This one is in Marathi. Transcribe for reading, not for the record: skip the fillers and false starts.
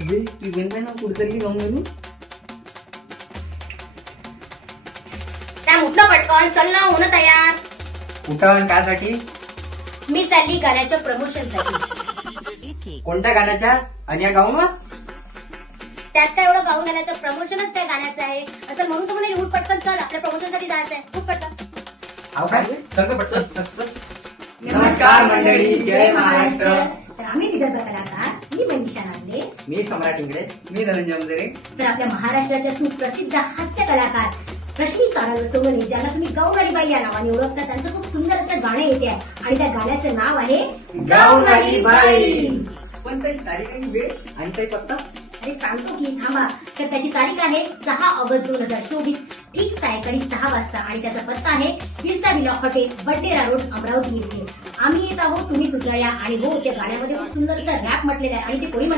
इव्हेंट आहे ना कुठेतरी जाऊन गेलो. सॅम उठलं पटकन, चल ना, हो ना तयार. कुठं कासाठी? मी चालली गाण्याच्या प्रमोशन साठी. कोणत्या गाण्याच्या? आणि या गाऊन वा? त्यात काय एवढं गाऊन घालायचं, प्रमोशनच त्या गाण्याचं आहे. असं म्हणून तर मला उठ पटकन, चल आपल्या प्रमोशन साठी जायचं आहे. खूप पटकन. अहो काय चल पटकन. नमस्कार मंडळी, जय महाराष्ट्र. तर आम्ही विदर्भ कलाकार, मी मनीषा नांदे, मी सम्राट इंगळे. मी धनंजय वगैरे. तर आपल्या महाराष्ट्राच्या सुप्रसिद्ध हास्य कलाकार रश्मी सारंग सोनवणे, ज्यांना तुम्ही गाऊन आणि बाई या नावाने ओळखता, त्यांचं खूप सुंदर असं गाणं येते आहे आणि त्या गाण्याचं नाव आहे गाऊन आणि बाई. पण काही तारीख आणि वेळ आणि काही पत्ता? अरे सांगतो की, थांबा. तर त्याची तारीख आहे 6 ऑगस्ट 2024, ठीक सायंकाळी 6 वाजता आणि त्याचा पत्ता आहे Birsa villa hotel, Bandera road, Amravati येथे. आम्ही येत आहोत, तुम्ही सुद्धा या. आणि हो, त्या गाण्यामध्ये खूप सुंदर असं रॅप म्हटलेलं आहे आणि ते कोणी